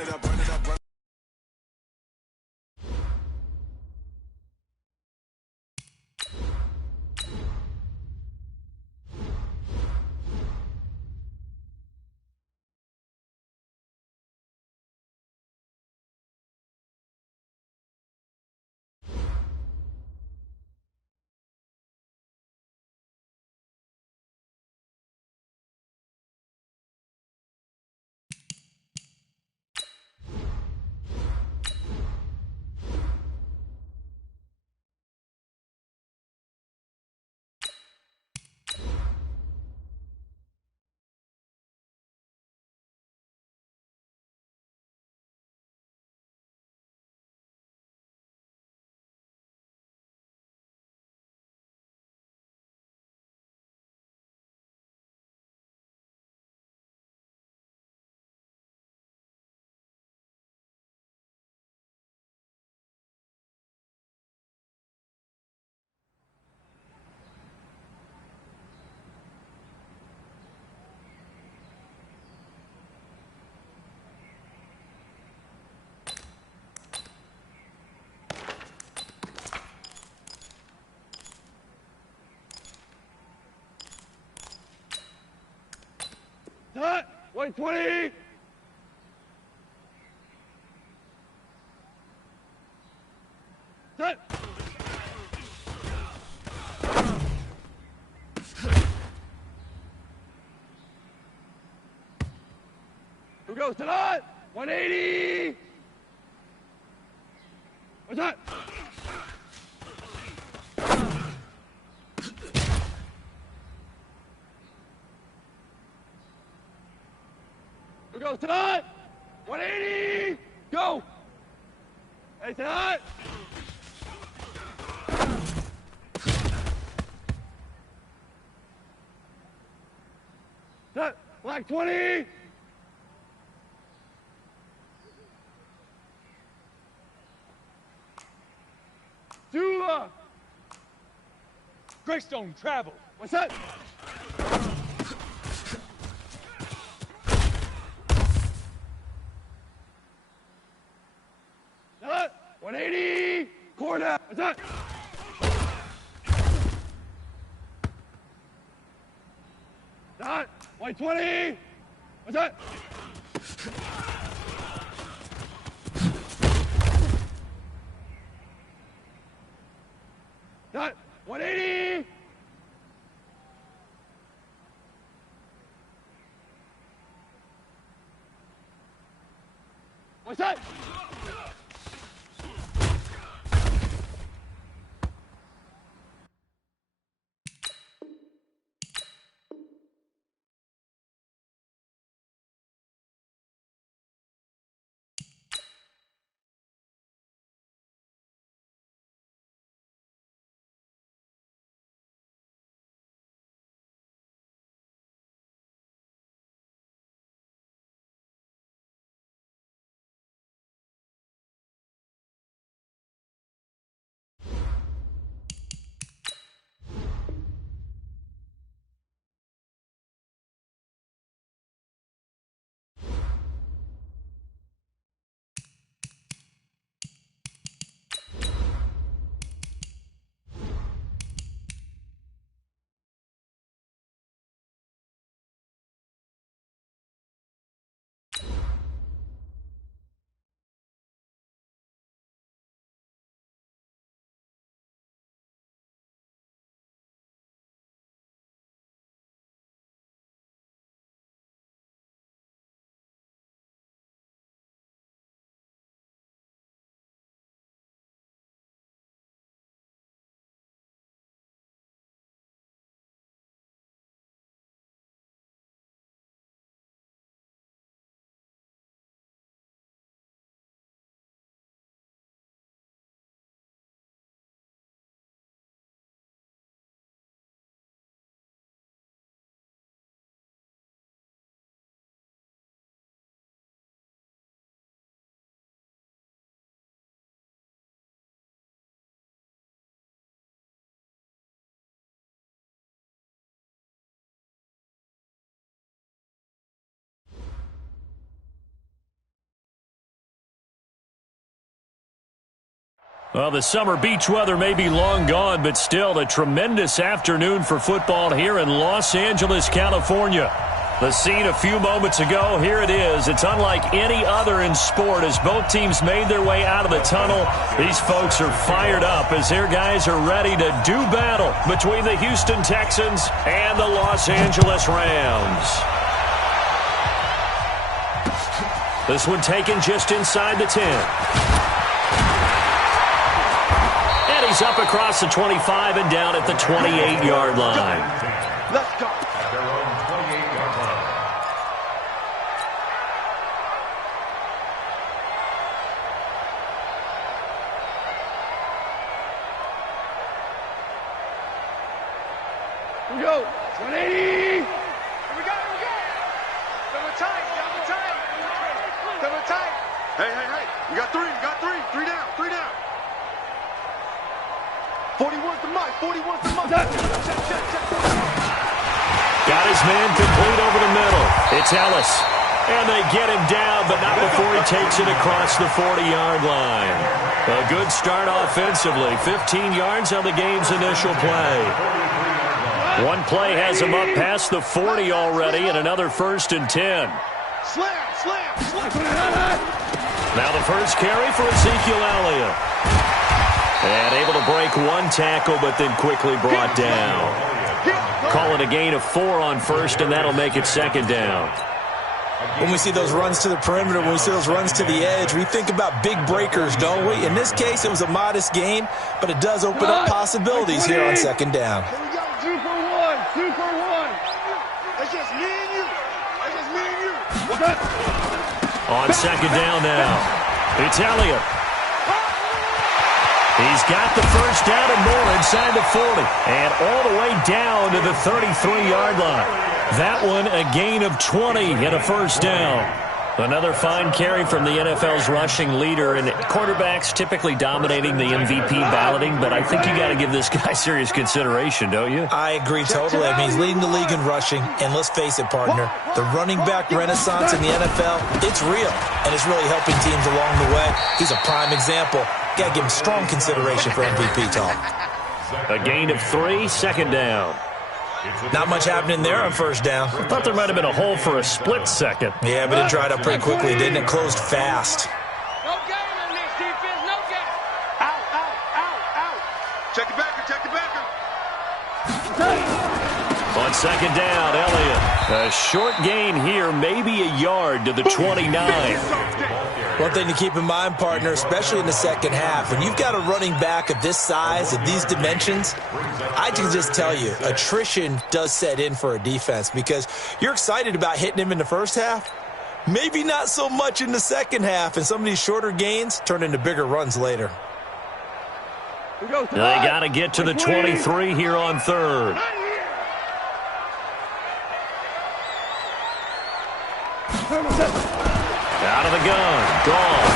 it up, run it up, run. Cut! 120! Cut! Who goes tonight? 180! What's that? Who goes tonight? 180! Go! Hey, tonight! Set! Black 20! Zula! Greystone, travel. What's that? Set! 180! Core down! What's that? Set! 120! What's that? Set! 180! What's that? Well, the summer beach weather may be long gone, but still a tremendous afternoon for football here in Los Angeles, California. The scene a few moments ago, here it is. It's unlike any other in sport as both teams made their way out of the tunnel. These folks are fired up as their guys are ready to do battle between the Houston Texans and the Los Angeles Rams. This one taken just inside the 10. And he's up across the 25 and down at the 28-yard line. Let's go. Here we go. 180. Here we go. Double tight. Double tight. Hey. We got three. Three down. 41's the mark. Got his man complete over the middle. It's Ellis. And they get him down, but not before he takes it across the 40-yard line. A good start offensively. 15 yards on the game's initial play. One play has him up past the 40 already, and another 1st and 10. Slam. Now the first carry for Ezekiel Elliott. And able to break one tackle, but then quickly brought down. Call it a gain of 4 on first, and that'll make it 2nd down. When we see those runs to the perimeter, when we see those runs to the edge, we think about big breakers, don't we? In this case, it was a modest gain, but it does open up possibilities here on 2nd down. Here we go. 2 for 1. That's just me and you. What's that? On 2nd down now, it's Elliott. He's got the first down and more inside the 40. And all the way down to the 33-yard line. That one a gain of 20 and a 1st down. Another fine carry from the NFL's rushing leader, and quarterbacks typically dominating the MVP balloting, but I think you got to give this guy serious consideration, don't you? I agree totally. I mean, he's leading the league in rushing, and let's face it, partner, the running back renaissance in the NFL, it's real, and it's really helping teams along the way. He's a prime example. Got to give him strong consideration for MVP talk. A gain of 3, 2nd down. Not much happening there on 1st down. I thought there might have been a hole for a split second. Yeah, but it dried up pretty quickly, didn't it? Closed fast. No game on this defense. No game. Out. Check the backer. On 2nd down, Elliott. A short gain here, maybe a yard to the 29. One thing to keep in mind, partner, especially in the 2nd half, when you've got a running back of this size, of these dimensions, I can just tell you, attrition does set in for a defense because you're excited about hitting him in the 1st half, maybe not so much in the 2nd half, and some of these shorter gains turn into bigger runs later. They got to get to the 23 here on 3rd. Out of the gun. Gone.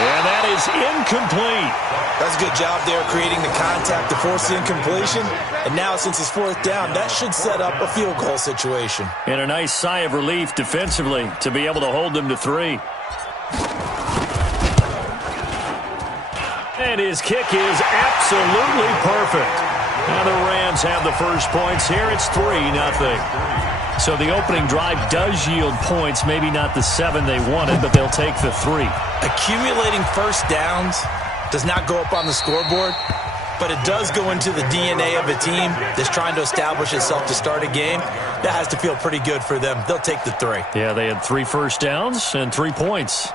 And that is incomplete. That's a good job there creating the contact to force the incompletion. And now since it's 4th down, that should set up a field goal situation. And a nice sigh of relief defensively to be able to hold them to 3. And his kick is absolutely perfect. Now the Rams have the first points here. It's 3-0. So the opening drive does yield points, maybe not the 7 they wanted, but they'll take the 3. Accumulating 1st downs does not go up on the scoreboard, but it does go into the DNA of a team that's trying to establish itself to start a game. That has to feel pretty good for them. They'll take the 3. Yeah, they had 3 first downs and 3 points.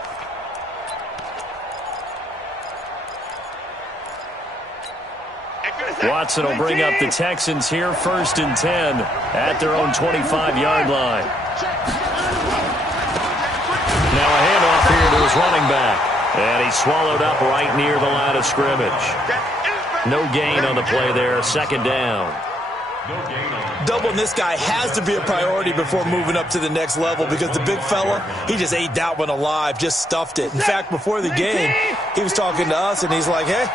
Watson will bring up the Texans here, 1st and 10 at their own 25-yard line. Now a handoff here to his running back. And he's swallowed up right near the line of scrimmage. No gain on the play there, 2nd down. Doubling this guy has to be a priority before moving up to the next level because the big fella, he just ate that one alive, just stuffed it. In fact, before the game, he was talking to us, and he's like, hey,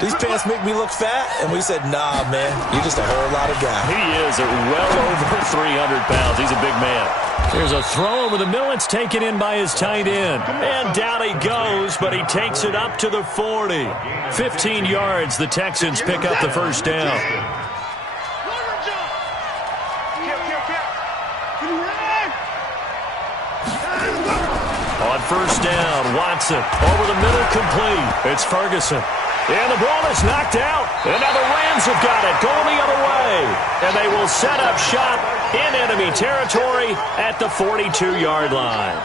these pants make me look fat? And we said, nah, man, you're just a whole lot of guy. He is at well over 300 pounds. He's a big man. There's a throw over the middle. It's taken in by his tight end. And down he goes, but he takes it up to the 40. 15 yards. The Texans pick up the first down. On first down, Watson over the middle, complete. It's Ferguson. And the ball is knocked out. And now the Rams have got it, going the other way. And they will set up shop in enemy territory at the 42-yard line.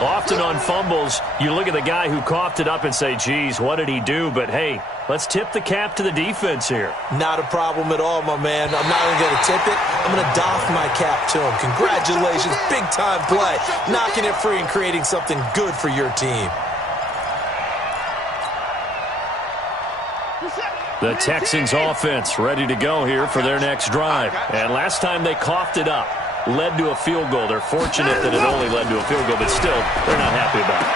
Often on fumbles, you look at the guy who coughed it up and say, geez, what did he do? But, hey, let's tip the cap to the defense here. Not a problem at all, my man. I'm not even going to tip it. I'm going to doff my cap to him. Congratulations. Big-time play. Knocking it free and creating something good for your team. The Texans offense ready to go here for their next drive. And last time they coughed it up, led to a field goal. They're fortunate that it only led to a field goal, but still, they're not happy about it.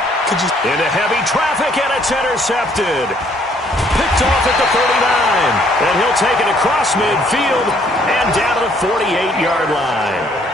Into heavy traffic, and it's intercepted. Picked off at the 39. And he'll take it across midfield and down to the 48-yard line.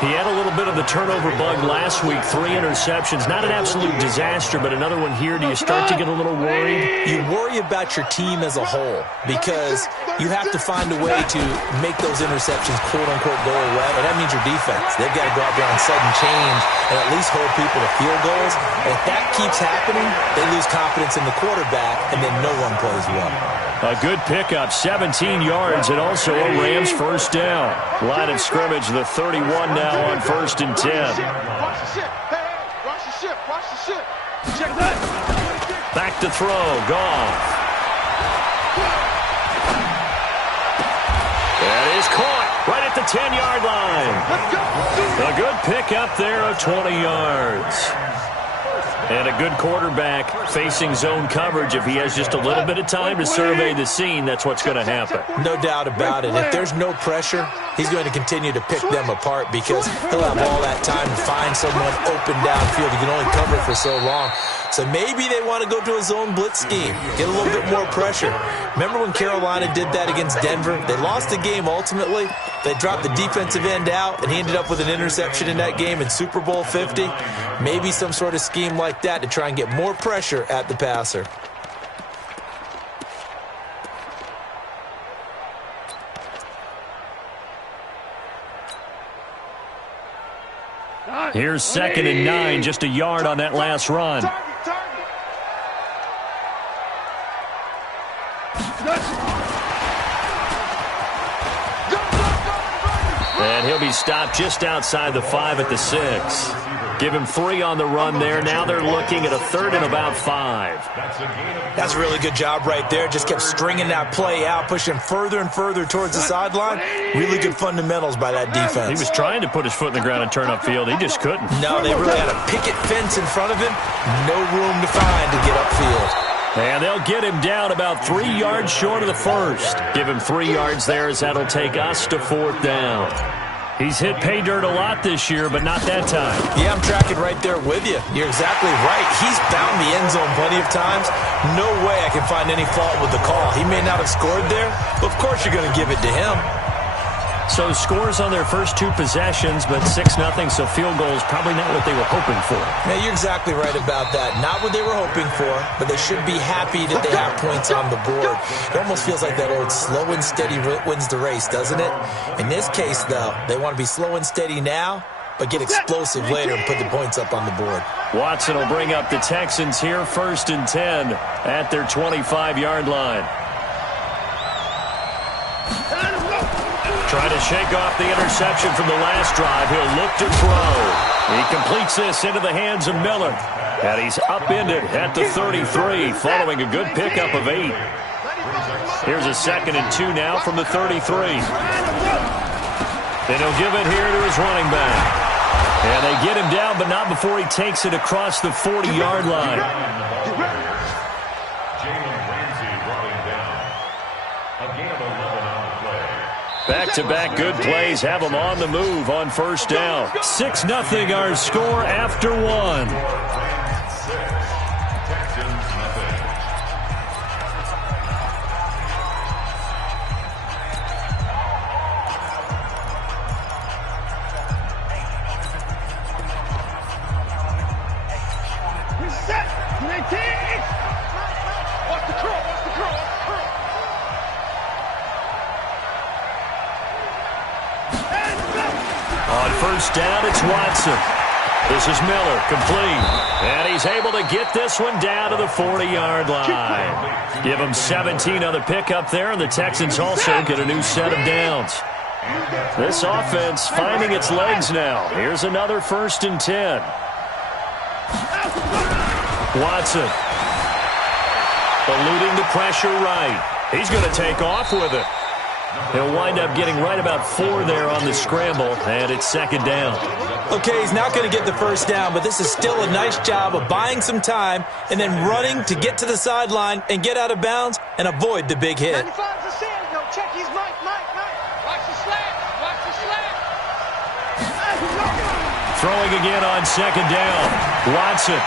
He had a little bit of the turnover bug last week, 3 interceptions. Not an absolute disaster, but another one here. Do you start to get a little worried? You worry about your team as a whole because you have to find a way to make those interceptions, quote-unquote, go away, and that means your defense. They've got to go out there on sudden change and at least hold people to field goals. And if that keeps happening, they lose confidence in the quarterback, and then no one plays well. A good pickup, 17 yards, and also a Rams first down. Line of scrimmage, the 31 now on 1st and 10. Watch the ship. Hey, watch the ship. Watch the ship. Check that. Back to throw. Goff. That is caught right at the 10-yard line. A good pickup there of 20 yards. And a good quarterback facing zone coverage. If he has just a little bit of time to survey the scene, that's what's going to happen. No doubt about it. If there's no pressure, he's going to continue to pick them apart because he'll have all that time to find someone open downfield. He can only cover for so long. So maybe they want to go to a zone blitz scheme, get a little bit more pressure. Remember when Carolina did that against Denver? They lost the game ultimately. They dropped the defensive end out, and he ended up with an interception in that game in Super Bowl 50. Maybe some sort of scheme like that to try and get more pressure at the passer. Here's 2nd and 9, just a yard on that last run. And he'll be stopped just outside the 5 at the 6. Give him 3 on the run there. Now they're looking at a 3rd and about 5. That's a really good job right there. Just kept stringing that play out, pushing further and further towards the sideline. Really good fundamentals by that defense. He was trying to put his foot in the ground and turn upfield. He just couldn't. No, they really had a picket fence in front of him. No room to find to get upfield. And they'll get him down about 3 yards short of the 1st. Give him 3 yards there as that'll take us to 4th down. He's hit pay dirt a lot this year, but not that time. Yeah, I'm tracking right there with you. You're exactly right. He's found the end zone plenty of times. No way I can find any fault with the call. He may not have scored there, but of course you're going to give it to him. So scores on their first 2 possessions, but 6-0, so field goals probably not what they were hoping for. Yeah, you're exactly right about that. Not what they were hoping for, but they should be happy that they have points on the board. It almost feels like that old slow and steady wins the race, doesn't it? In this case, though, they want to be slow and steady now, but get explosive later and put the points up on the board. Watson will bring up the Texans here, 1st and 10 at their 25-yard line. Trying to shake off the interception from the last drive. He'll look to throw. He completes this into the hands of Miller. And he's upended at the 33, following a good pickup of 8. Here's a 2nd and 2 now from the 33. Then he'll give it here to his running back. And they get him down, but not before he takes it across the 40-yard line. Back-to-back good plays have them on the move on 1st down. 6-0 our score after 1. set. 19. Watch the curl, watch the curl, watch the curl. On first down, it's Watson. This is Miller, complete. And he's able to get this one down to the 40-yard line. Give him 17 on the pickup there, and the Texans also get a new set of downs. This offense finding its legs now. Here's another 1st and 10. Watson. Eluding the pressure right. He's going to take off with it. He'll wind up getting right about 4 there on the scramble, and it's 2nd down. Okay, he's not going to get the 1st down, but this is still a nice job of buying some time and then running to get to the sideline and get out of bounds and avoid the big hit. 95's a seal. No, check his Mike. Watch the slant. Watch the slant. Throwing again on 2nd down. Watson.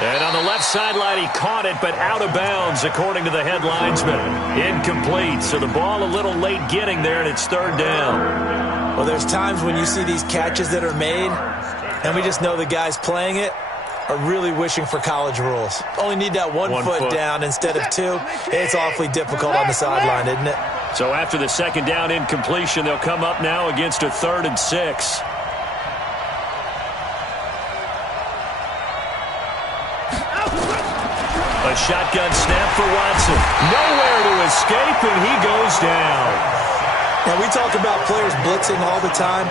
And on the left sideline, he caught it, but out of bounds, according to the head linesman. Incomplete, so the ball a little late getting there, and it's 3rd down. Well, there's times when you see these catches that are made, and we just know the guys playing it are really wishing for college rules. Only need that one foot down instead of 2. It's awfully difficult on the sideline, isn't it? So after the 2nd down incompletion, they'll come up now against a 3rd and 6. A shotgun snap for Watson. Nowhere to escape, and he goes down. Now, we talk about players blitzing all the time.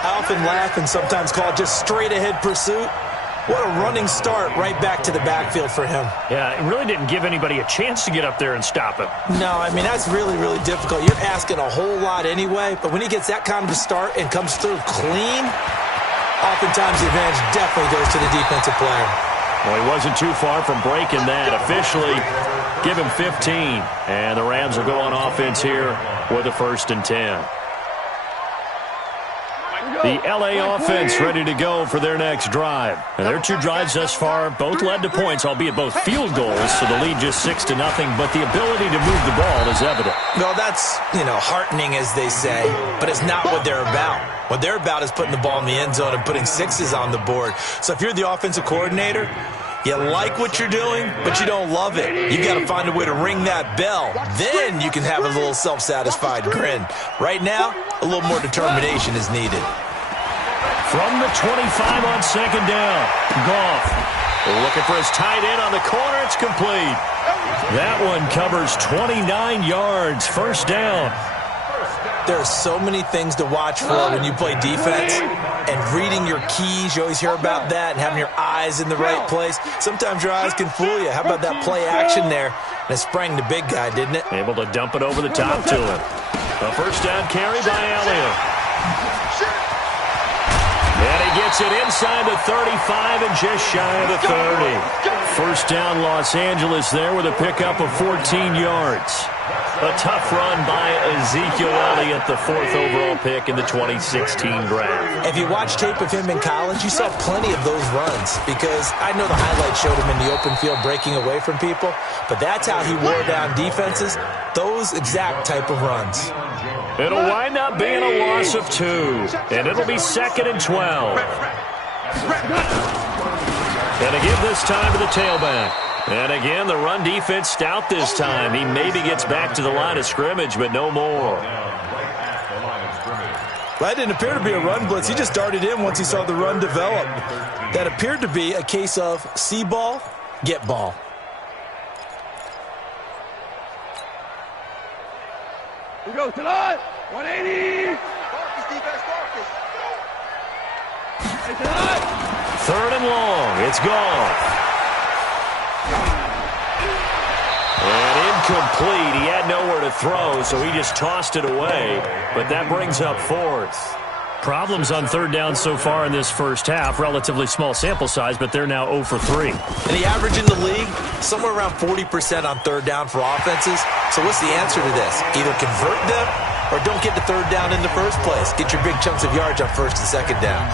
I often laugh and sometimes call it just straight-ahead pursuit. What a running start right back to the backfield for him. Yeah, it really didn't give anybody a chance to get up there and stop him. No, I mean, that's really, really difficult. You're asking a whole lot anyway, but when he gets that kind of a start and comes through clean, oftentimes the advantage definitely goes to the defensive player. Well, he wasn't too far from breaking that. Officially, give him 15. And the Rams will go on offense here with a 1st and 10. The L.A. offense ready to go for their next drive. And their 2 drives thus far both led to points, albeit both field goals, so the lead just 6-0. But the ability to move the ball is evident. Well, that's, heartening, as they say, but it's not what they're about. What they're about is putting the ball in the end zone and putting 6s on the board. So if you're the offensive coordinator, you like what you're doing, but you don't love it. You got to find a way to ring that bell. Then you can have a little self-satisfied grin. Right now, a little more determination is needed. From the 25 on 2nd down, Goff looking for his tight end on the corner. It's complete. That one covers 29 yards. 1st down. There are so many things to watch for when you play defense, and reading your keys, you always hear about that, and having your eyes in the right place. Sometimes your eyes can fool you. How about that play action there? And it sprang the big guy, didn't it? Able to dump it over the top to him. A 1st down carry by Elliott. And he gets it inside the 35 and just shy of the 30. 1st down Los Angeles there with a pickup of 14 yards. A tough run by Ezekiel Elliott, the 4th overall pick in the 2016 draft. If you watch tape of him in college, you saw plenty of those runs, because I know the highlights showed him in the open field breaking away from people, but that's how he wore down defenses, those exact type of runs. It'll wind up being a loss of 2, and it'll be 2nd and 12. And again this time to the tailback. And again, the run defense stout this time. He maybe gets back to the line of scrimmage, but no more. That didn't appear to be a run blitz. He just darted in once he saw the run develop. That appeared to be a case of see ball, get ball. We go to the 180. 3rd and long. It's gone. And incomplete. He had nowhere to throw, so he just tossed it away. But that brings up 4th. Problems on 3rd down so far in this first half. Relatively small sample size, but they're now 0 for 3. And the average in the league, somewhere around 40% on 3rd down for offenses. So what's the answer to this? Either convert them or don't get to 3rd down in the first place. Get your big chunks of yards on 1st and 2nd down.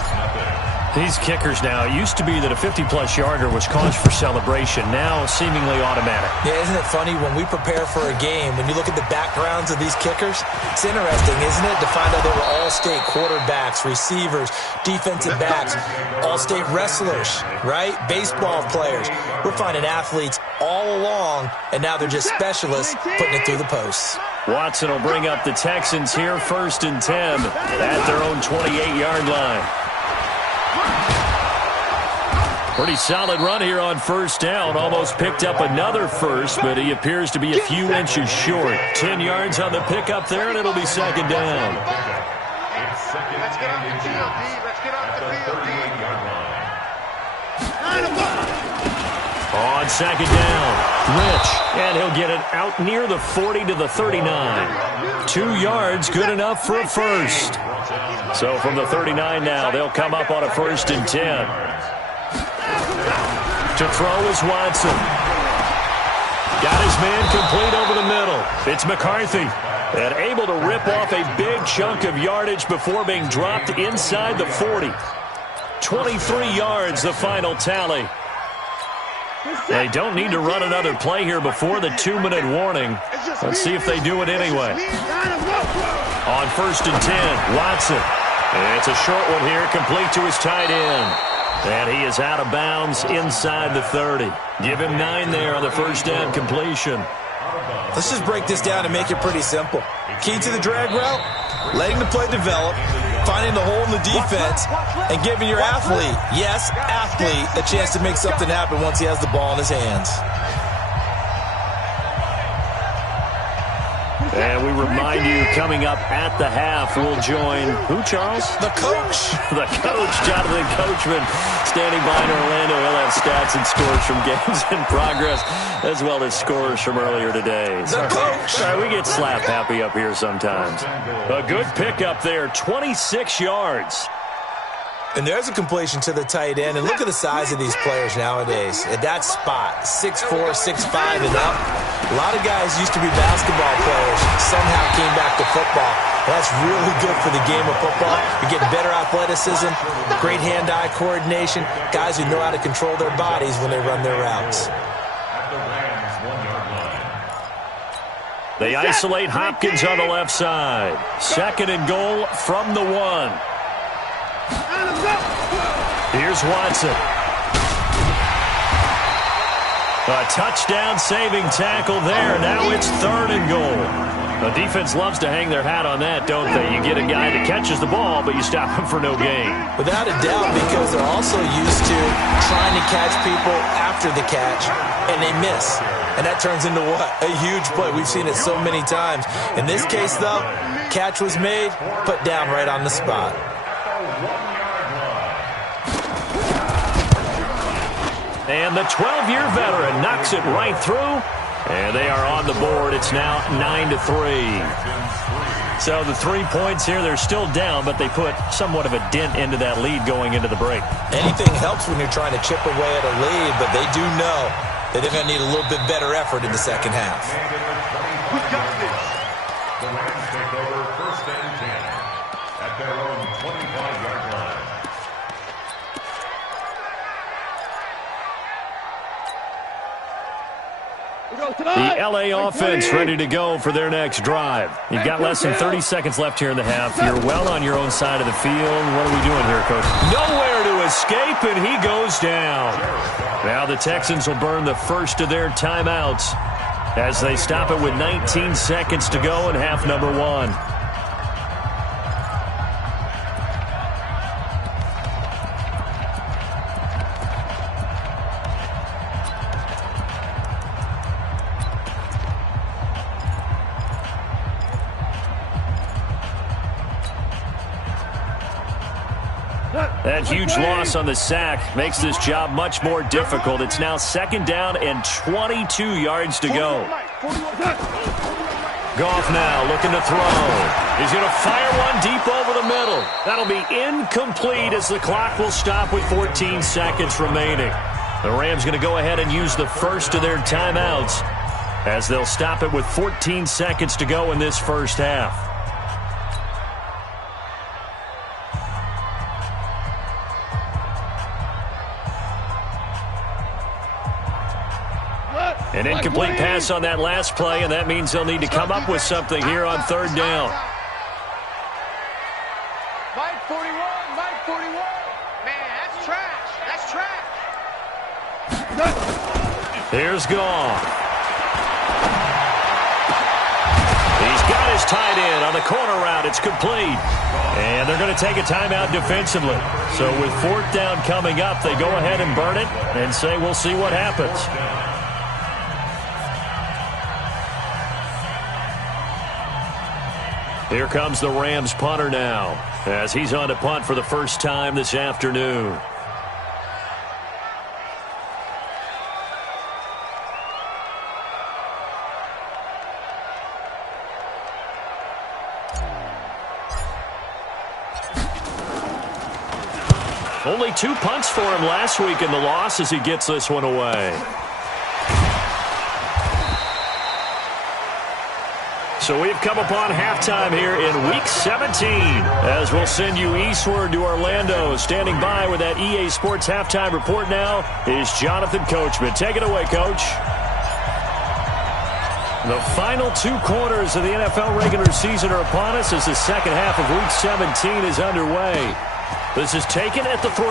These kickers now, it used to be that a 50-plus yarder was cause for celebration. Now, seemingly automatic. Yeah, isn't it funny when we prepare for a game, when you look at the backgrounds of these kickers, it's interesting, isn't it, to find out they were all-state quarterbacks, receivers, defensive backs, all-state wrestlers, right? Baseball players. We're finding athletes all along, and now they're just specialists putting it through the posts. Watson will bring up the Texans here, 1st and 10 at their own 28-yard line. Pretty solid run here on 1st down. Almost picked up another first, but he appears to be a few inches short. 10 yards on the pickup there, and it'll be 2nd down. Let's get on the field, D. Let's get on the field, D. On 2nd down, Rich, and he'll get it out near the 40 to the 39. 2 yards, good enough for a first. So from the 39 now, they'll come up on a 1st and 10. To throw is Watson. Got his man complete over the middle. It's McCarthy. And able to rip off a big chunk of yardage before being dropped inside the 40. 23 yards, the final tally. They don't need to run another play here before the 2-minute warning. Let's see if they do it anyway. On 1st and 10, Watson. It's a short one here, complete to his tight end. And he is out of bounds inside the 30. Give him 9 there on the 1st down completion. Let's just break this down and make it pretty simple. Key to the drag route, letting the play develop, finding the hole in the defense, and giving your athlete, yes, athlete, a chance to make something happen once he has the ball in his hands. And we remind you, coming up at the half, we'll join, who, Charles? The coach. The coach, Jonathan Coachman, standing by in Orlando. He'll have stats and scores from games in progress, as well as scores from earlier today. The coach. Sorry, we get slap happy up here sometimes. A good pickup there, 26 yards. And there's a completion to the tight end. And look at the size of these players nowadays. At that spot, 6'4", 6'5", and up. A lot of guys used to be basketball players, somehow came back to football. That's really good for the game of football. You're getting better athleticism, great hand-eye coordination, guys who know how to control their bodies when they run their routes. They isolate Hopkins on the left side. 2nd and goal from the 1. Here's Watson. A touchdown-saving tackle there. Now it's 3rd and goal. The defense loves to hang their hat on that, don't they? You get a guy that catches the ball, but you stop him for no gain. Without a doubt, because they're also used to trying to catch people after the catch, and they miss. And that turns into what? A huge play. We've seen it so many times. In this case, though, catch was made, put down right on the spot. And the 12-year veteran knocks it right through. And they are on the board. It's now 9-3. So the 3 points here, they're still down, but they put somewhat of a dent into that lead going into the break. Anything helps when you're trying to chip away at a lead, but they do know that they're going to need a little bit better effort in the second half. We got this. The Rams take over 1st and 10 at their own 25-yard line. The LA offense ready to go for their next drive. You've got less than 30 seconds left here in the half. You're well on your own side of the field. What are we doing here, Coach? Nowhere to escape, and he goes down. Now the Texans will burn the first of their timeouts as they stop it with 19 seconds to go in half number 1. That huge loss on the sack makes this job much more difficult. It's now 2nd down and 22 yards to go. Goff now looking to throw. He's going to fire one deep over the middle. That'll be incomplete as the clock will stop with 14 seconds remaining. The Rams going to go ahead and use the first of their timeouts as they'll stop it with 14 seconds to go in this first half. An incomplete pass on that last play, and that means they'll need to come up with something here on third down. Mike 41, Mike 41. Man, that's trash. That's trash. Here's Goff. He's got his tight end on the corner route. It's complete. And they're going to take a timeout defensively. So with fourth down coming up, they go ahead and burn it and say we'll see what happens. Here comes the Rams punter now as he's on to punt for the first time this afternoon. Only 2 punts for him last week in the loss as he gets this one away. So we've come upon halftime here in Week 17 as we'll send you eastward to Orlando. Standing by with that EA Sports halftime report now is Jonathan Coachman. Take it away, Coach. The final 2 quarters of the NFL regular season are upon us as the second half of Week 17 is underway. This is taken at the 3.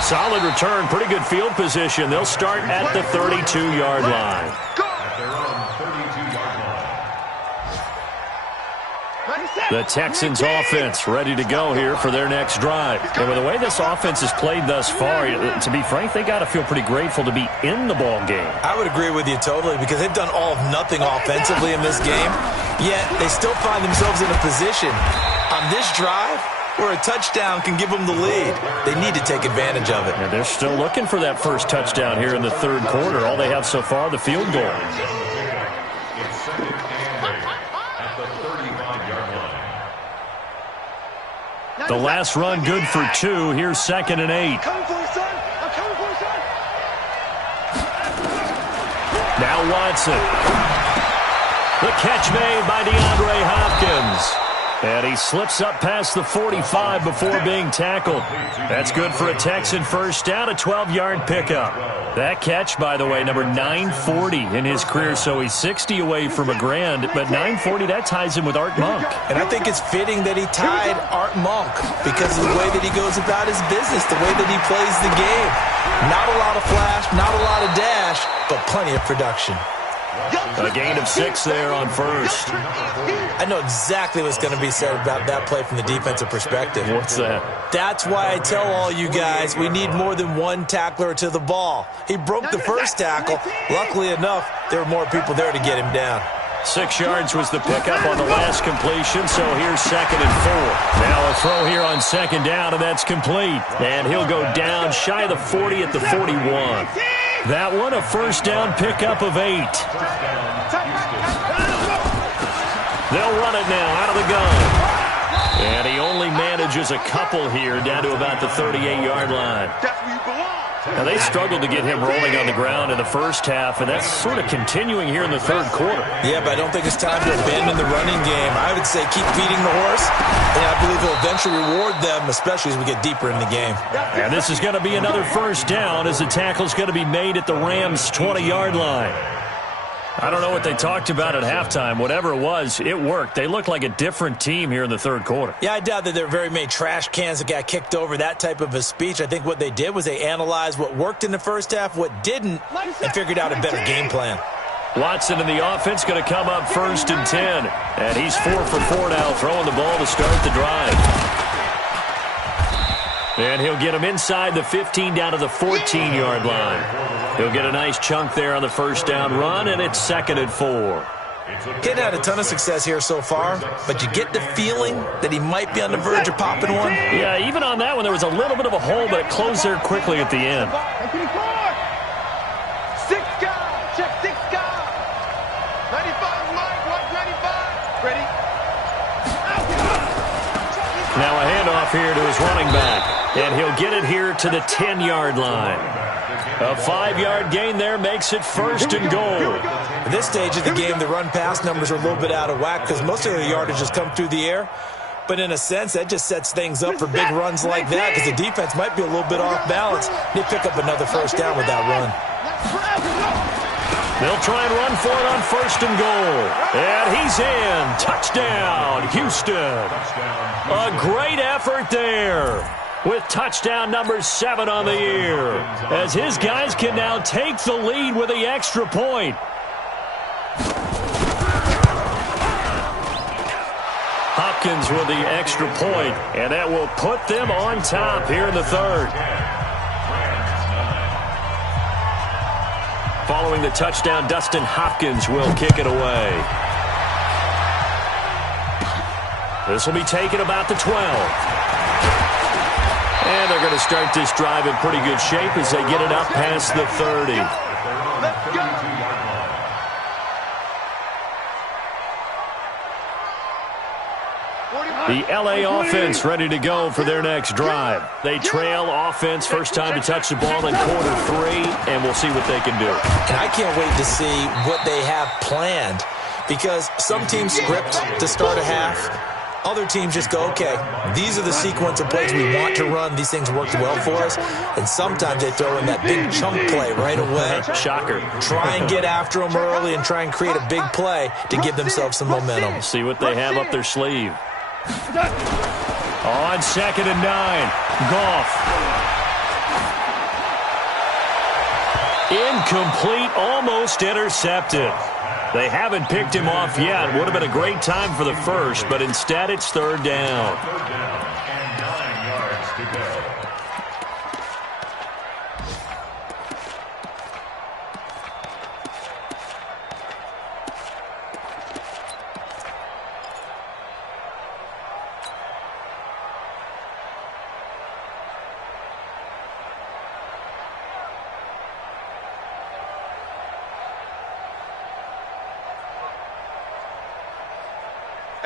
Solid return, pretty good field position. They'll start at the 32-yard line. The Texans offense ready to go here for their next drive. And with the way this offense has played thus far, to be frank, they got to feel pretty grateful to be in the ball game. I would agree with you totally because they've done all of nothing offensively in this game, yet they still find themselves in a position on this drive where a touchdown can give them the lead. They need to take advantage of it. And they're still looking for that first touchdown here in the third quarter. All they have so far, the field goal. The last run good for 2. Here's 2nd and 8. Now Watson. The catch made by DeAndre Hopkins. And he slips up past the 45 before being tackled. That's good for a Texan first down, a 12-yard pickup. That catch, by the way, number 940 in his career, so he's 60 away from a grand, but 940, that ties him with Art Monk. And I think it's fitting that he tied Art Monk because of the way that he goes about his business, the way that he plays the game. Not a lot of flash, not a lot of dash, but plenty of production. A gain of 6 there on first. I know exactly what's going to be said about that play from the defensive perspective. What's that? That's why I tell all you guys we need more than one tackler to the ball. He broke the first tackle. Luckily enough, there were more people there to get him down. 6 yards was the pickup on the last completion, so here's 2nd and 4. Now a throw here on 2nd down, and that's complete. And he'll go down shy of the 40 at the 41. That one, a first down pickup of 8. They'll run it now out of the gun. And he only manages a couple here down to about the 38-yard line. Now, they struggled to get him rolling on the ground in the first half, and that's sort of continuing here in the third quarter. Yeah, but I don't think it's time to abandon the running game. I would say keep feeding the horse, and I believe he'll eventually reward them, especially as we get deeper in the game. And this is going to be another first down as the tackle's going to be made at the Rams' 20-yard line. I don't know what they talked about at halftime. Whatever it was, it worked. They looked like a different team here in the third quarter. Yeah, I doubt that there are very many trash cans that got kicked over, that type of a speech. I think what they did was they analyzed what worked in the first half, what didn't, and figured out a better game plan. Watson in the offense going to come up 1st and 10. And he's 4 for 4 now, throwing the ball to start the drive. And he'll get him inside the 15 down to the 14-yard line. He'll get a nice chunk there on the first down run, and it's 2nd and 4. He hadn't had a ton of success here so far, but you get the feeling that he might be on the verge of popping one. Yeah, even on that one, there was a little bit of a hole, but it closed there quickly at the end. 6 guys, check 6 guys. 95, Mike, 195. Ready? Now a handoff here to his running back, and he'll get it here to the 10-yard line. A 5-yard gain there makes it 1st and goal. At this stage of the game, the run-pass numbers are a little bit out of whack because most of the yardage has come through the air. But in a sense, that just sets things up for big runs like that because the defense might be a little bit off balance. They pick up another first down with that run. They'll try and run for it on 1st and goal. And he's in. Touchdown, Houston. A great effort there with touchdown number 7 on the year, as his guys can now take the lead with the extra point. Hopkins with the extra point, and that will put them on top here in the 3rd. Following the touchdown, Dustin Hopkins will kick it away. This will be taken about the 12. And they're going to start this drive in pretty good shape as they get it up past the 30. Let's go. The L.A. offense ready to go for their next drive. They trail offense first time to touch the ball in quarter 3, and we'll see what they can do. And I can't wait to see what they have planned because some teams script to start a half. Other teams just go, okay, these are the sequence of plays we want to run. These things worked well for us. And sometimes they throw in that big chunk play right away. Shocker. Try and get after them early and try and create a big play to give themselves some momentum. See what they have up their sleeve. On 2nd and 9, Goff. Incomplete, almost intercepted. They haven't picked him off yet. Would have been a great time for the first, but instead it's 3rd down. 3rd down and 9 yards to go.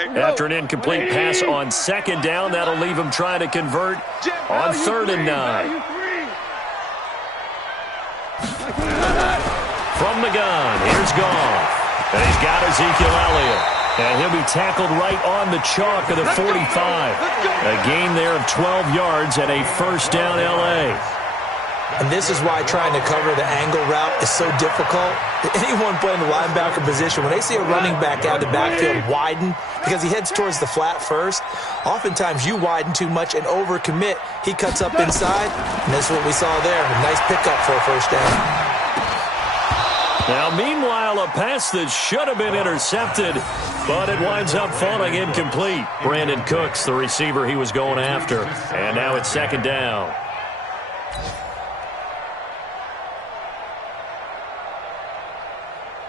After an incomplete pass on 2nd down, that'll leave him trying to convert on 3rd and 9. From the gun, here's Goff. And he's got Ezekiel Elliott. And he'll be tackled right on the chalk of the 45. A gain there of 12 yards and a 1st down L.A. And this is why trying to cover the angle route is so difficult. Anyone playing the linebacker position, when they see a running back out of the backfield widen, because he heads towards the flat first, oftentimes you widen too much and overcommit. He cuts up inside, and that's what we saw there. A nice pickup for a 1st down. Now, meanwhile, a pass that should have been intercepted, but it winds up falling incomplete. Brandon Cooks, the receiver he was going after. And now it's 2nd down.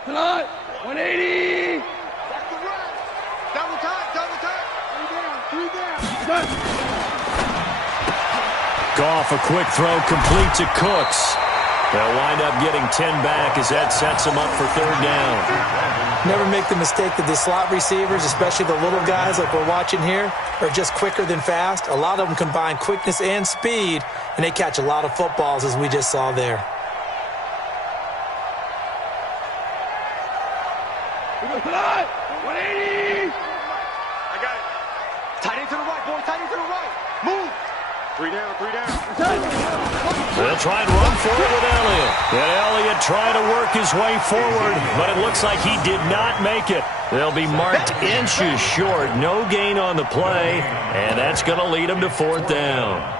Come on, 180. Back to run. Double time, double time. 3 down. Goff, a quick throw, complete to Cooks. They'll wind up getting 10 back as that sets them up for 3rd down. Never make the mistake that the slot receivers, especially the little guys like we're watching here, are just quicker than fast. A lot of them combine quickness and speed, and they catch a lot of footballs as we just saw there. Come on, 180. I got it. Tight end to the right, boy. Tight end to the right. Move. 3 down, 3 down. They'll try and run for it with Elliott. And Elliott trying to work his way forward, but it looks like he did not make it. They'll be marked inches short. No gain on the play, and that's going to lead them to 4th down.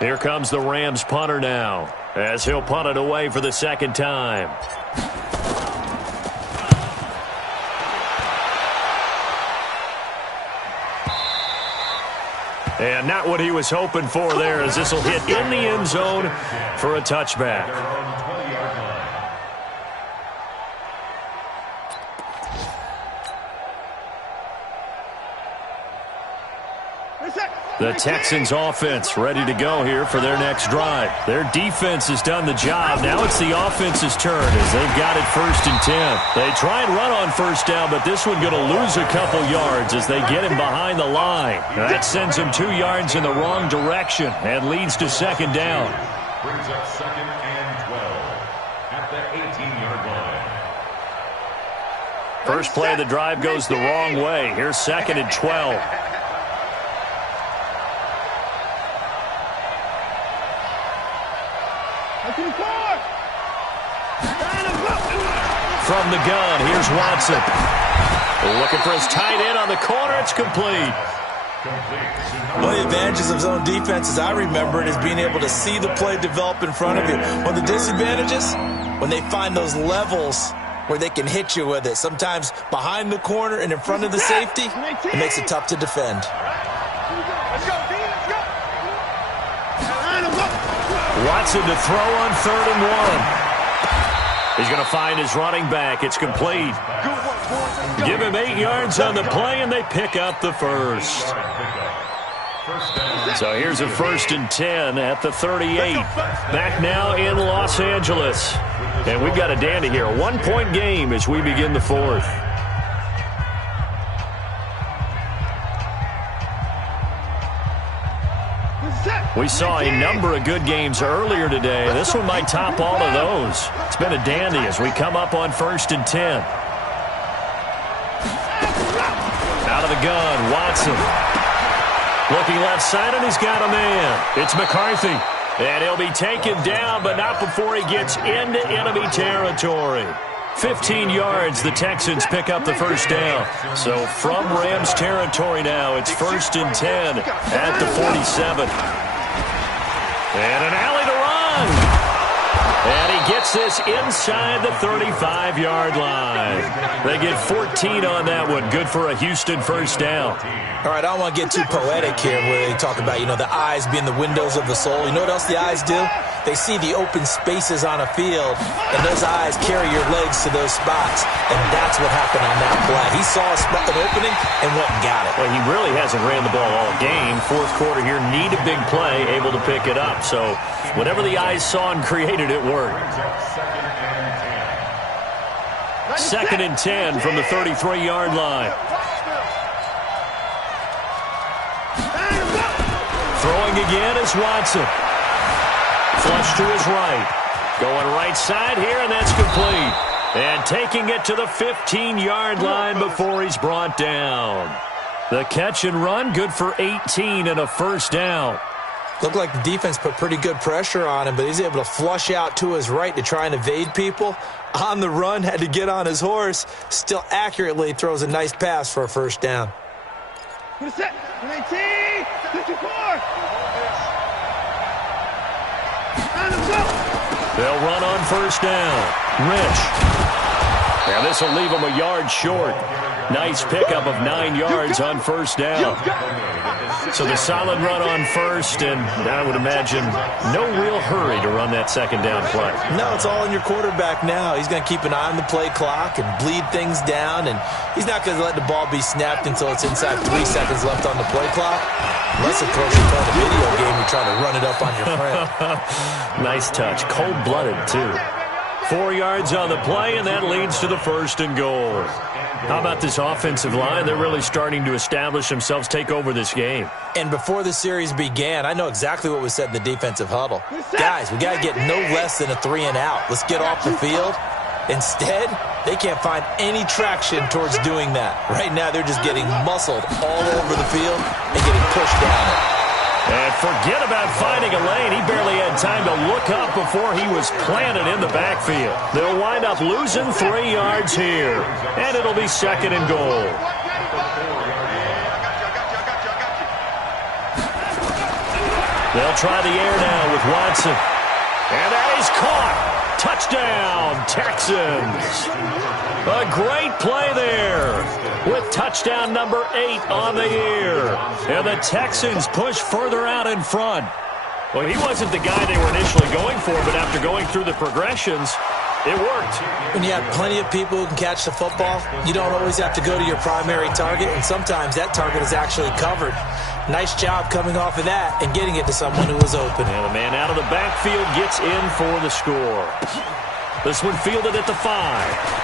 Here comes the Rams punter now, as he'll punt it away for the 2nd time. And not what he was hoping for there, as this will hit in the end zone for a touchback. The Texans offense ready to go here for their next drive. Their defense has done the job. Now it's the offense's turn as they've got it 1st and 10. They try and run on 1st down, but this one going to lose a couple yards as they get him behind the line. That sends him 2 yards in the wrong direction and leads to 2nd down. Brings up 2nd and 12 at the 18-yard line. First play of the drive goes the wrong way. Here's 2nd and 12. From the gun, here's Watson. Looking for his tight end on the corner. It's complete. One of the advantages of zone defense, as I remember it, is being able to see the play develop in front of you. One of the disadvantages, when they find those levels where they can hit you with it, sometimes behind the corner and in front of the safety, it makes it tough to defend. Watson to throw on 3rd and 1. He's going to find his running back. It's complete. Give him 8 yards on the play, and they pick up the first. So here's a 1st and 10 at the 38. Back now in Los Angeles. And we've got a dandy here. A 1-point game as we begin the 4th. We saw a number of good games earlier today. This one might top all of those. It's been a dandy as we come up on 1st and 10. Out of the gun, Watson. Looking left side, and he's got a man. It's McCarthy. And he'll be taken down, but not before he gets into enemy territory. 15 yards, the Texans pick up the 1st down. So from Rams territory now, it's 1st and 10 at the 47. And an alley to run. And he gets this inside the 35-yard line. They get 14 on that one. Good for a Houston 1st down. All right, I don't want to get too poetic here where they talk about, the eyes being the windows of the soul. You know what else the eyes do? They see the open spaces on a field, and those eyes carry your legs to those spots, and that's what happened on that play. He saw an opening and went and got it. Well, he really hasn't ran the ball all game. 4th quarter here, need a big play, able to pick it up. So whatever the eyes saw and created, it worked. 2nd and 10 from the 33-yard line. Throwing again is Watson. Flush to his right. Going right side here, and that's complete. And taking it to the 15-yard line before he's brought down. The catch and run, good for 18 and a 1st down. Looked like the defense put pretty good pressure on him, but he's able to flush out to his right to try and evade people. On the run, had to get on his horse. Still accurately throws a nice pass for a 1st down. They'll run on 1st down. Rich. Now this will leave him a yard short. Nice pickup of 9 yards on 1st down. So the solid run on 1st, and I would imagine no real hurry to run that 2nd down play. No, it's all in your quarterback now. He's going to keep an eye on the play clock and bleed things down, and he's not going to let the ball be snapped until it's inside 3 seconds left on the play clock. Unless, of course, you're playing a video game, you're trying to run it up on your friend. Nice touch. Cold-blooded, too. 4 yards on the play, and that leads to the 1st and goal. How about this offensive line? They're really starting to establish themselves, take over this game. And before the series began, I know exactly what was said in the defensive huddle. Guys, we got to get no less than a 3 and out. Let's get off the field. Instead, they can't find any traction towards doing that. Right now, they're just getting muscled all over the field and getting pushed down it. And forget about finding a lane. He barely had time to look up before he was planted in the backfield. They'll wind up losing 3 yards here. And it'll be 2nd and goal. They'll try the air now with Watson. And that is caught. Touchdown, Texans. A great play there with touchdown number 8 on the year. And the Texans push further out in front. Well, he wasn't the guy they were initially going for, but after going through the progressions, It worked. When you have plenty of people who can catch the football, you don't always have to go to your primary target, and sometimes that target is actually covered. Nice job coming off of that and getting it to someone who was open. And the man out of the backfield gets in for the score. This one fielded at the 5.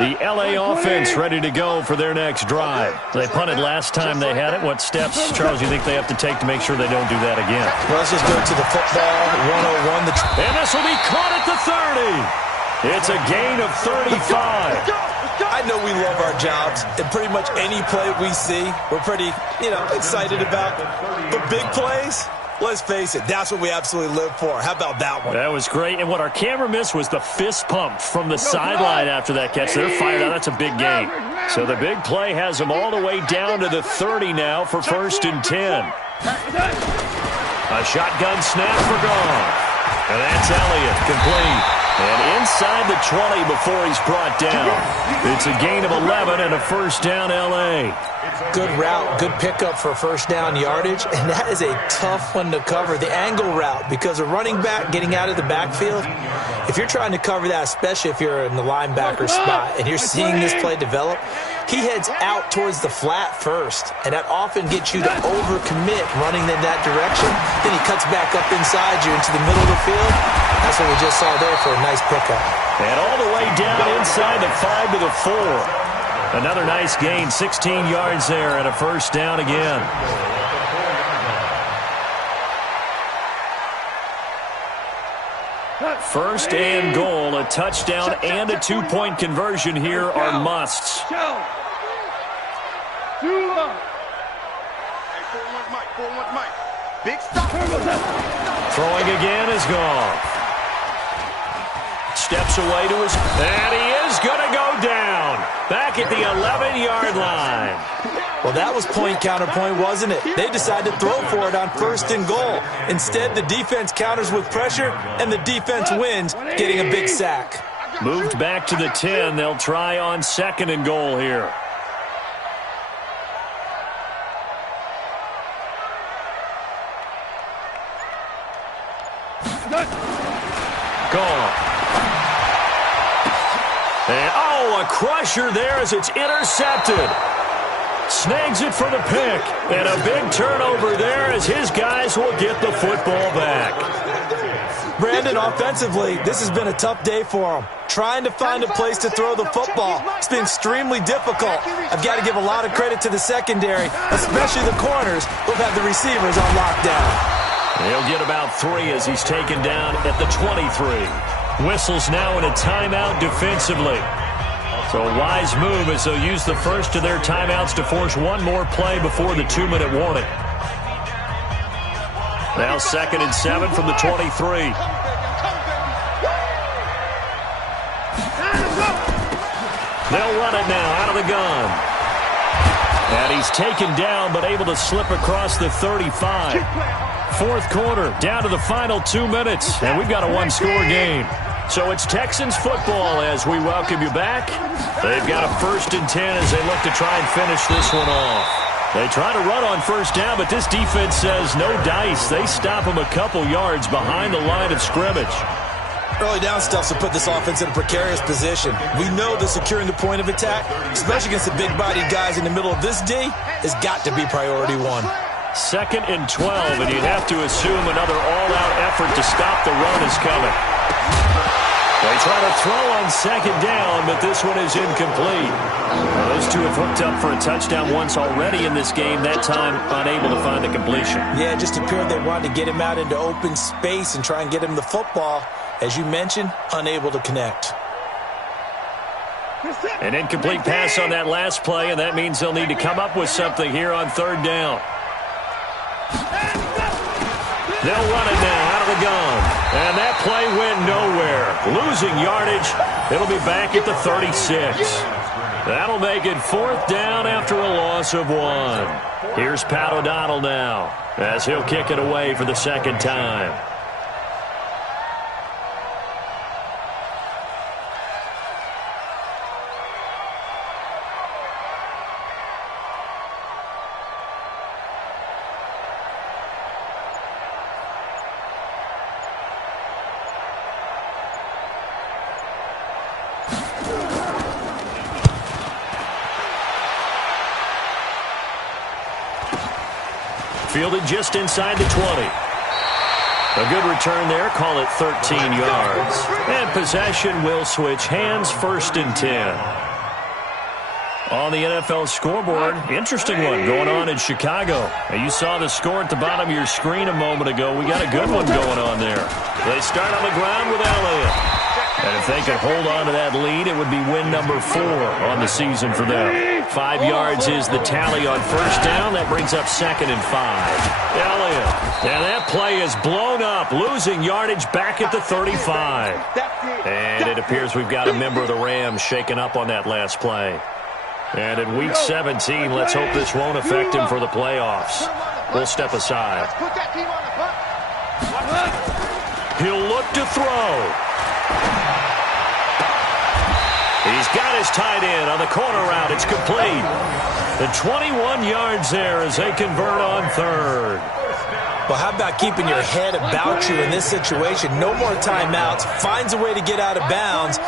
The L.A. offense ready to go for their next drive. They punted last time they had it. What steps, Charles, you think they have to take to make sure they don't do that again? Well, let's just go to the football 101. And this will be caught at the 30. It's a gain of 35. I know we love our jobs, and pretty much any play we see, we're pretty, excited about. The big plays, let's face it, that's what we absolutely live for. How about that one? That was great. And what our camera missed was the fist pump from the sideline after that catch. They're fired out. That's a big gain. So the big play has them all the way down to the 30 now for 1st and 10. A shotgun snap for Goff. And that's Elliott, complete. And inside the 20 before he's brought down. It's a gain of 11 and a first down, L.A. Good route, good pickup for first down yardage, and that is a tough one to cover, the angle route, because a running back getting out of the backfield, if you're trying to cover that, especially if you're in the linebacker spot and you're seeing this play develop, he heads out towards the flat first, and that often gets you to overcommit running in that direction. Then he cuts back up inside you into the middle of the field. That's what we just saw there for a nice pickup. And all the way down inside the 5 to the 4. Another nice gain, 16 yards there, and a first down again. First and goal, a touchdown and a 2-point conversion here are musts. Big stop. Throwing again is Goff. Steps away to his... And he is going to go down. Back at the 11-yard line. Well, that was point counterpoint, wasn't it? They decided to throw for it on 1st and goal. Instead, the defense counters with pressure, and the defense wins, getting a big sack. Moved back to the 10. They'll try on 2nd and goal here. Goal. And, a crusher there as it's intercepted. Snags it for the pick. And a big turnover there as his guys will get the football back. Brandon, offensively, this has been a tough day for him. Trying to find a place to throw the football. It's been extremely difficult. I've got to give a lot of credit to the secondary, especially the corners who've had the receivers on lockdown. He'll get about 3 as he's taken down at the 23. Whistles now in a timeout defensively. So a wise move as they'll use the first of their timeouts to force one more play before the 2-minute warning. Now 2nd and 7 from the 23. They'll run it now out of the gun. And he's taken down but able to slip across the 35. 4th quarter, down to the final 2 minutes, and we've got a one-score game. So it's Texans football as we welcome you back. They've got a 1st and 10 as they look to try and finish this one off. They try to run on 1st down, but this defense says no dice. They stop them a couple yards behind the line of scrimmage. Early down stuff will put this offense in a precarious position. We know that securing the point of attack, especially against the big-bodied guys in the middle of this D, has got to be priority 1. 2nd and 12, and you'd have to assume another all-out effort to stop the run is coming. They try to throw on 2nd down, but this one is incomplete. Those two have hooked up for a touchdown once already in this game, that time unable to find the completion. Yeah, it just appeared they wanted to get him out into open space and try and get him the football. As you mentioned, unable to connect. An incomplete pass on that last play, and that means they'll need to come up with something here on 3rd down. They'll run it now out of the gun. And that play went nowhere. Losing yardage. It'll be back at the 36. That'll make it 4th down after a loss of 1. Here's Pat O'Donnell now as he'll kick it away for the 2nd time. Fielded just inside the 20. A good return there. Call it 13 yards. And possession will switch hands, 1st and 10. On the NFL scoreboard, interesting one going on in Chicago. Now, you saw the score at the bottom of your screen a moment ago. We got a good one going on there. They start on the ground with Elliott. And if they could hold on to that lead, it would be win number 4 on the season for them. 5 yards is the tally on 1st down. That brings up 2nd and 5. Elliott. And that play is blown up, losing yardage back at the 35. And it appears we've got a member of the Rams shaken up on that last play. And in Week 17, let's hope this won't affect him for the playoffs. We'll step aside. He'll look to throw. He's got his tight end on the corner route. It's complete. The 21 yards there as they convert on 3rd. Well, how about keeping your head about you in this situation? No more timeouts. Finds a way to get out of bounds.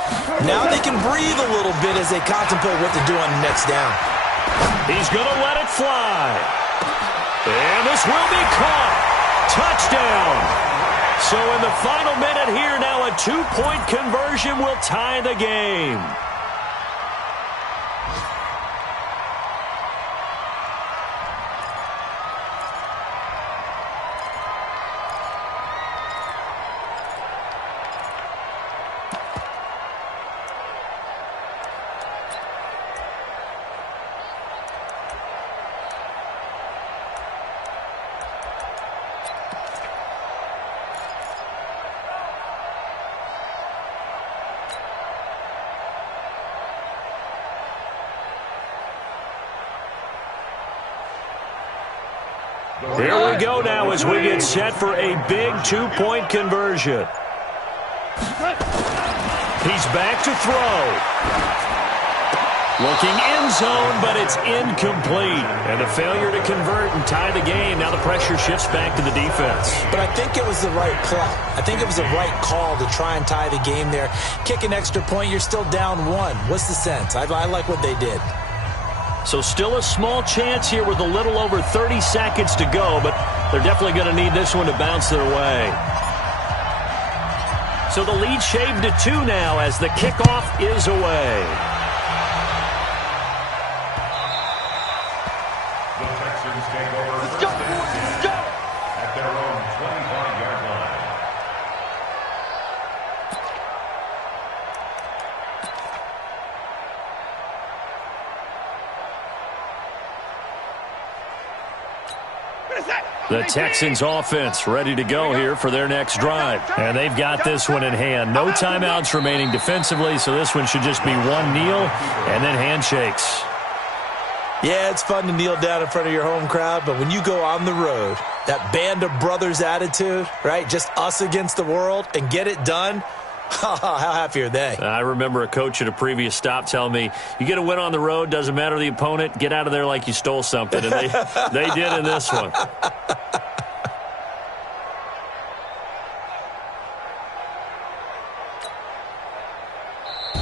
Now they can breathe a little bit as they contemplate what to do on the next down. He's going to let it fly. And this will be caught. Touchdown. So in the final minute here, now a 2-point conversion will tie the game. Here we go now as we get set for a big 2-point conversion. He's back to throw. Looking end zone, but it's incomplete. And a failure to convert and tie the game. Now the pressure shifts back to the defense. But I think it was the right play. I think it was the right call to try and tie the game there. Kick an extra point, you're still down 1. What's the sense? I like what they did. So still a small chance here with a little over 30 seconds to go, but they're definitely going to need this one to bounce their way. So the lead shaved to 2 now as the kickoff is away. The Texans take over first and 10 at their own 25-yard line. The Texans offense ready to go here for their next drive. And they've got this one in hand. No timeouts remaining defensively, so this one should just be one kneel and then handshakes. Yeah, it's fun to kneel down in front of your home crowd, but when you go on the road, that band of brothers attitude, right, just us against the world, and get it done, how happy are they? I remember a coach at a previous stop telling me, you get a win on the road, doesn't matter the opponent, get out of there like you stole something. And they did in this one.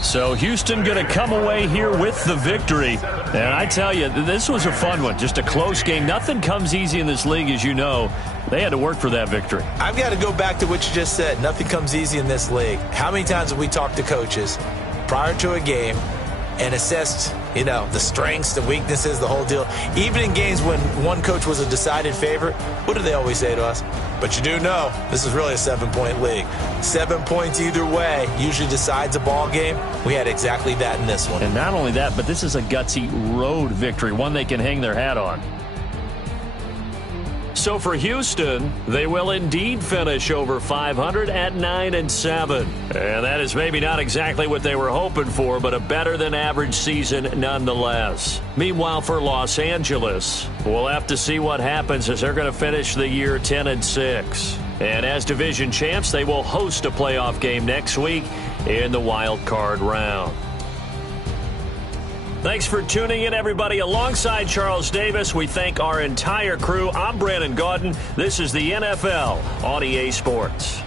So Houston going to come away here with the victory. And I tell you, this was a fun one. Just a close game. Nothing comes easy in this league, as you know. They had to work for that victory. I've got to go back to what you just said. Nothing comes easy in this league. How many times have we talked to coaches prior to a game and assessed, you know, the strengths, the weaknesses, the whole deal? Even in games when one coach was a decided favorite, what do they always say to us? But you do know this is really a 7-point league. 7 points either way usually decides a ball game. We had exactly that in this one. And not only that, but this is a gutsy road victory, one they can hang their hat on. So for Houston, they will indeed finish over 500 at 9-7. And that is maybe not exactly what they were hoping for, but a better than average season nonetheless. Meanwhile, for Los Angeles, we'll have to see what happens as they're going to finish the year 10-6. And as division champs, they will host a playoff game next week in the wild card round. Thanks for tuning in, everybody. Alongside Charles Davis, we thank our entire crew. I'm Brandon Gaudin. This is the NFL on EA Sports.